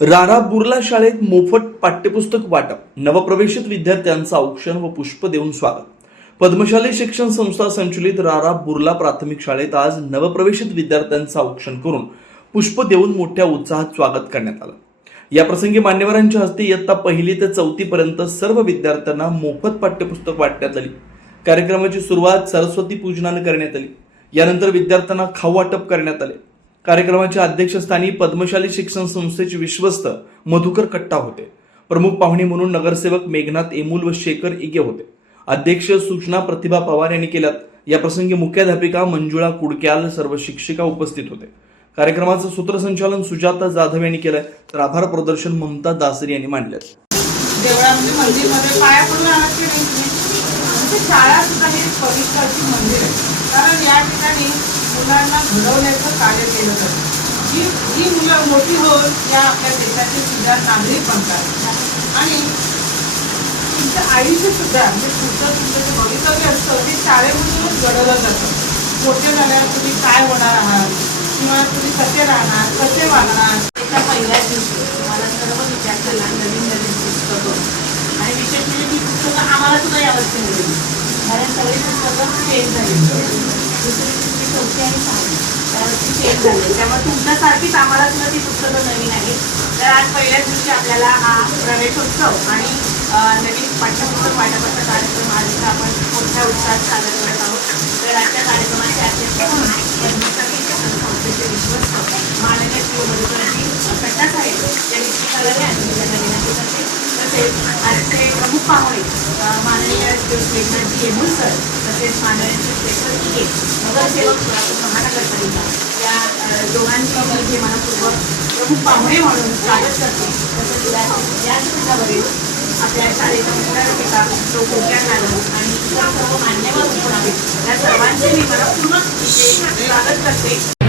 रारा बुर्ला शाळेत मोफत पाठ्यपुस्तक वाटप, नवप्रवेशित विद्यार्थ्यांचं औक्षण व पुष्प देऊन स्वागत. पद्मशाली शिक्षण संस्था संचलित रारा बुर्ला प्राथमिक शाळेत आज नवप्रवेशित विद्यार्थ्यांचं औक्षण करून पुष्प देऊन मोठ्या उत्साहात स्वागत करण्यात आलं. या प्रसंगी मान्यवरांच्या हस्ते इयत्ता 1ली ते 4थी पर्यंत सर्व विद्यार्थ्यांना मोफत पाठ्यपुस्तक वाटण्यात आली. कार्यक्रमाची सुरुवात सरस्वती पूजनाने करण्यात आली. यानंतर विद्यार्थ्यांना खाऊ वाटप करण्यात आले. कार्यक्रमाच्या अध्यक्षस्थानी पद्मशाली शिक्षण संस्थेचे विश्वस्त मधुकर कट्टा होते. प्रमुख पाहुणे म्हणून नगरसेवक मेघनाथ एमुल व शेखर इगे होते. अध्यक्ष सूचना प्रतिभा पवार यांनी केल्यात. या प्रसंगी मुख्याध्यापिका मंजुळा कुडक्याल, सर्व शिक्षिका उपस्थित होते. कार्यक्रमाचं सूत्रसंचालन सुजाता जाधव यांनी केलंय, तर आभार प्रदर्शन ममता दासरी यांनी मांडले. देवळामध्ये मंदिरमध्ये पाया पडून आलात की नाही तुम्ही? शाळा सुद्धा हे पवित्र अशी मंदिर आहे, कारण या ठिकाणी मुलांना घडवण्याचं कार्य केलं जातं. जी मुलं मोठी होऊन या आपल्या देशाचे सुद्धा नागरिक बनतात आणि तुमचं आयुष्य सुद्धा म्हणजे तुमचं जे भवितव्य असतं ते शाळेमधूनच घडवलं जातं. मोठे झाल्यावर तुम्ही काय होणार आहात किंवा तुम्ही कसे राहणार, कसे वागणार. त्याच्या पहिल्याच दिवशी तुम्हाला सर्व विद्यार्थ्यांना नवीन नवीन पुस्तकं आणि विशेष म्हणजे ती पुस्तकं आम्हाला सुद्धा यावर्षी मिळेल, कारण सगळे पुस्तकं चेंज झाले. दुसरी तिसरी चौथी आणि 6वी त्यावर्षी चेंज झाले, त्यामुळे तुमच्यासारखीच आम्हाला सुद्धा ती पुस्तकं नवीन आहेत. तर आज पहिल्याच दिवशी आपल्याला हा प्रवेशोत्सव आणि नवीन पाठ्यपुस्तक वाटपाचा कार्यक्रम आज आपण मोठ्या उत्साहात सादर करत आहोत. तर आजच्या कार्यक्रमाचे अध्यक्ष म्हणून पद्मशाली शिक्षण संस्थेचे विश्वस्त माननीय श्री मधुकरजी कट्टा साहेब यांनी स्वीकारले आणि त्यांना विनंती करते. तसेच आजचे प्रमुख पाहुणे माननीय श्री मेघनाथजी एमुल सर, तसेच माननीय श्री शेखर इगे, नगरसेवक सोलापूर महानगरपालिका, या दोघांची मी हे मनपूर्वक प्रमुख पाहुणे म्हणून स्वागत करते. तसेच व्यासपीठावरील आपल्या शाळेच्या मुख्याध्यापिका डॉ. कोट्या मॅडम आणि इतर सर्व मान्यवर उपस्थित आहेत, या सर्वांचे मी मनपूर्वक इथे स्वागत करते.